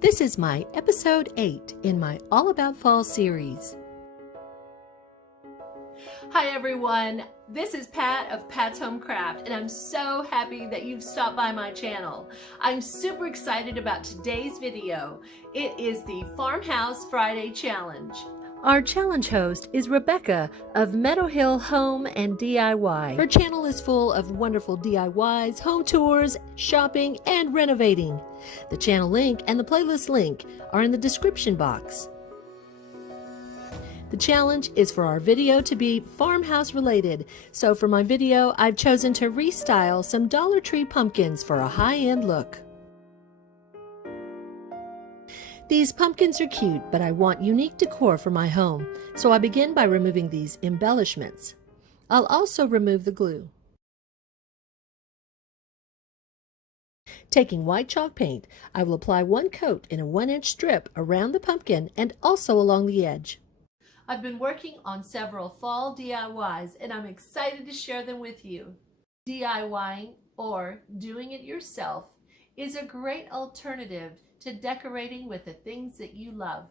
This is my episode 8 in my All About Fall series. Hi everyone, this is Pat of Pat's Home Craft, and I'm so happy that you've stopped by my channel. I'm super excited about today's video. It is the Farmhouse Friday Challenge. Our challenge host is Rebecca of MEADOWHILL Home and DIY. Her channel is full of wonderful DIYs, home tours, shopping, and renovating. The channel link and the playlist link are in the description box. The challenge is for our video to be farmhouse related, so for my video I've chosen to restyle some Dollar Tree pumpkins for a high-end look. These pumpkins are cute, but I want unique decor for my home, so I begin by removing these embellishments. I'll also remove the glue. Taking white chalk paint, I will apply one coat in a 1-inch strip around the pumpkin and also along the edge. I've been working on several fall DIYs and I'm excited to share them with you. DIYing, or doing it yourself, is a great alternative to decorating with the things that you love.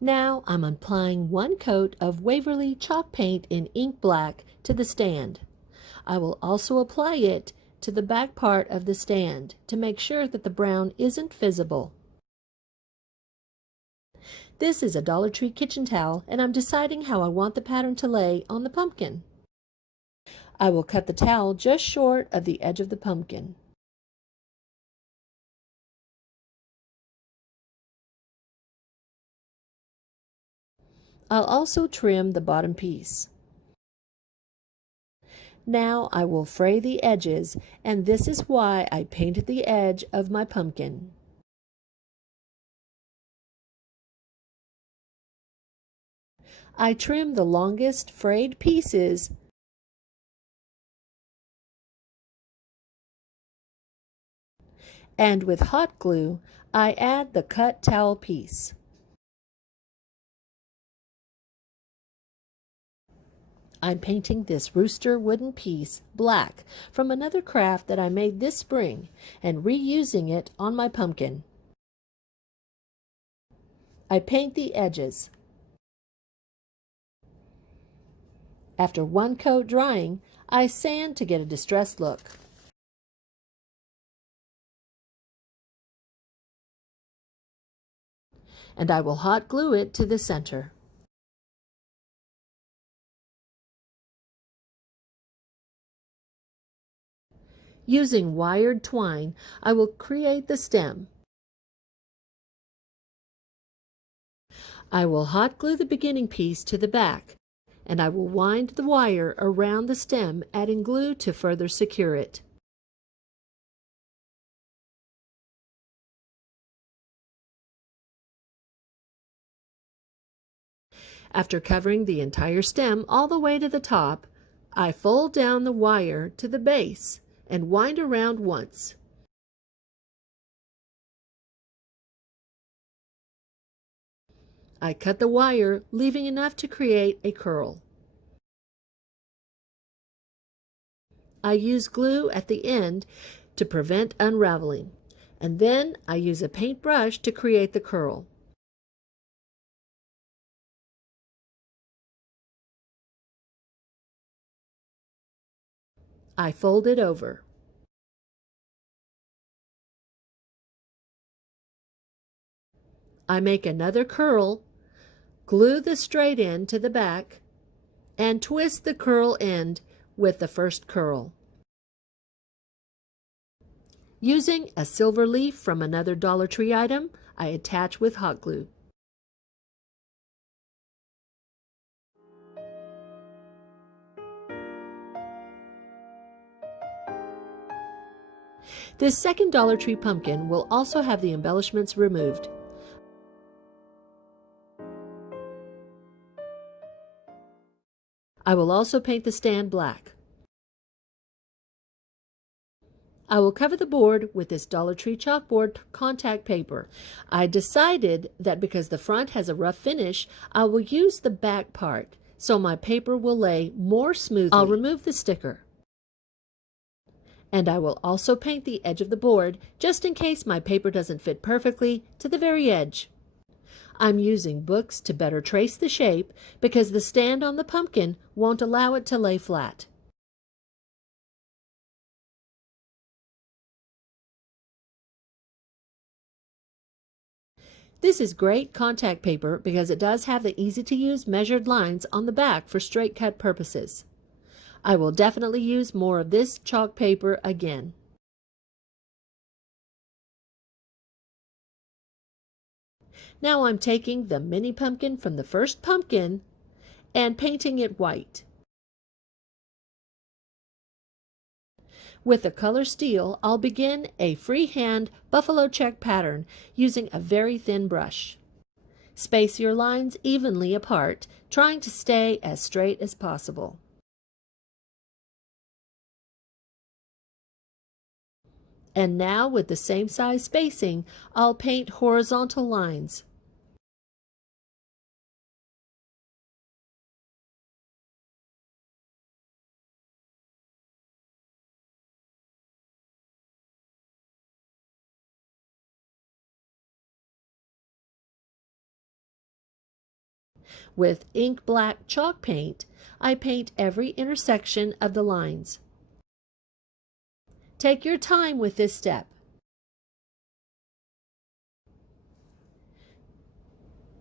Now I'm applying one coat of Waverly chalk paint in ink black to the stand. I will also apply it to the back part of the stand to make sure that the brown isn't visible. This is a Dollar Tree kitchen towel, and I'm deciding how I want the pattern to lay on the pumpkin. I will cut the towel just short of the edge of the pumpkin. I'll also trim the bottom piece. Now I will fray the edges, and this is why I painted the edge of my pumpkin. I trim the longest frayed pieces and with hot glue I add the cut towel piece. I'm painting this rooster wooden piece black from another craft that I made this spring and reusing it on my pumpkin. I paint the edges. After one coat drying, I sand to get a distressed look. And I will hot glue it to the center. Using wired twine, I will create the stem. I will hot glue the beginning piece to the back, and I will wind the wire around the stem, adding glue to further secure it. After covering the entire stem all the way to the top, I fold down the wire to the base and wind around once. I cut the wire, leaving enough to create a curl. I use glue at the end to prevent unraveling, and then I use a paintbrush to create the curl. I fold it over. I make another curl, glue the straight end to the back, and twist the curl end with the first curl. Using a silver leaf from another Dollar Tree item, I attach with hot glue. This second Dollar Tree pumpkin will also have the embellishments removed. I will also paint the stand black. I will cover the board with this Dollar Tree chalkboard contact paper. I decided that because the front has a rough finish, I will use the back part, so my paper will lay more smoothly. I'll remove the sticker. And I will also paint the edge of the board just in case my paper doesn't fit perfectly to the very edge. I'm using books to better trace the shape because the stand on the pumpkin won't allow it to lay flat. This is great contact paper because it does have the easy-to-use measured lines on the back for straight cut purposes. I will definitely use more of this chalk paper again. Now I'm taking the mini pumpkin from the first pumpkin and painting it white. With the color steel, I'll begin a freehand buffalo check pattern using a very thin brush. Space your lines evenly apart, trying to stay as straight as possible. And now, with the same size spacing, I'll paint horizontal lines. With ink black chalk paint, I paint every intersection of the lines. Take your time with this step.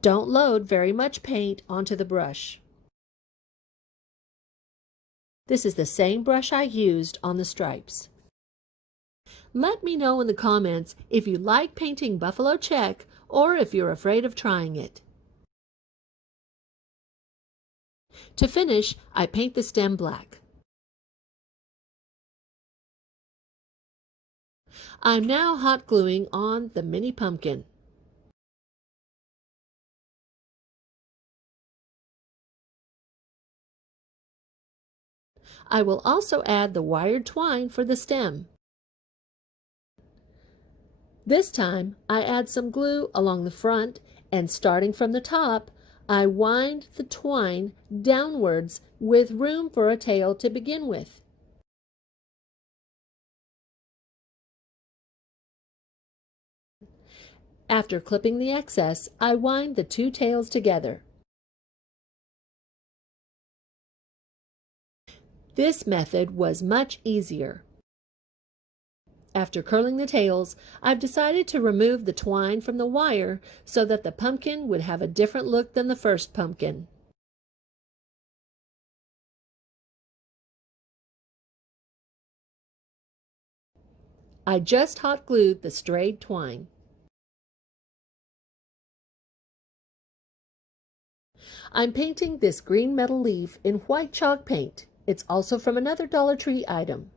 Don't load very much paint onto the brush. This is the same brush I used on the stripes. Let me know in the comments if you like painting buffalo check or if you're afraid of trying it. To finish, I paint the stem black. I'm now hot gluing on the mini pumpkin. I will also add the wired twine for the stem. This time, I add some glue along the front, and starting from the top, I wind the twine downwards with room for a tail to begin with. After clipping the excess, I wind the two tails together. This method was much easier. After curling the tails, I've decided to remove the twine from the wire so that the pumpkin would have a different look than the first pumpkin. I just hot glued the strayed twine. I'm painting this green metal leaf in white chalk paint. It's also from another Dollar Tree item.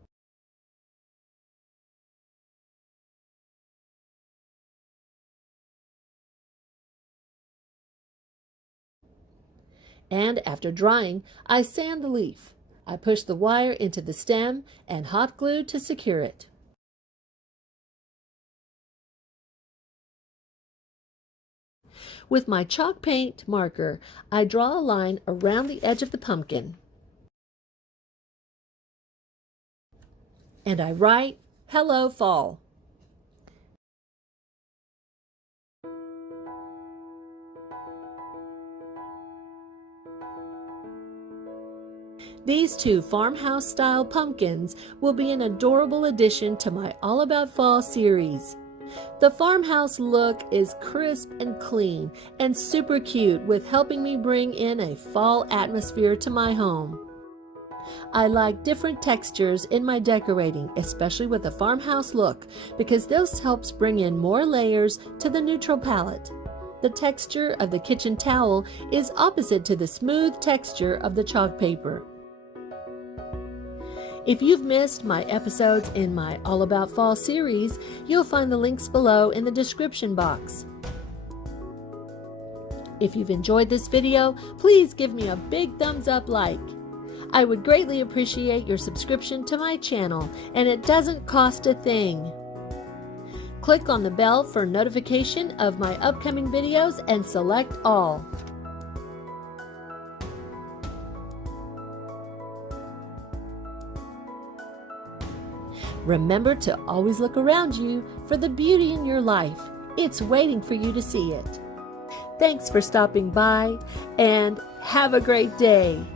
And after drying, I sand the leaf. I push the wire into the stem and hot glue to secure it. With my chalk paint marker, I draw a line around the edge of the pumpkin. And I write, "Hello, Fall." These two farmhouse-style pumpkins will be an adorable addition to my All About Fall series. The farmhouse look is crisp and clean and super cute, with helping me bring in a fall atmosphere to my home. I like different textures in my decorating, especially with the farmhouse look, because this helps bring in more layers to the neutral palette. The texture of the kitchen towel is opposite to the smooth texture of the chalk paper. If you've missed my episodes in my All About Fall series, you'll find the links below in the description box. If you've enjoyed this video, please give me a big thumbs up like. I would greatly appreciate your subscription to my channel, and it doesn't cost a thing. Click on the bell for notification of my upcoming videos and select all. Remember to always look around you for the beauty in your life. It's waiting for you to see it. Thanks for stopping by, and have a great day.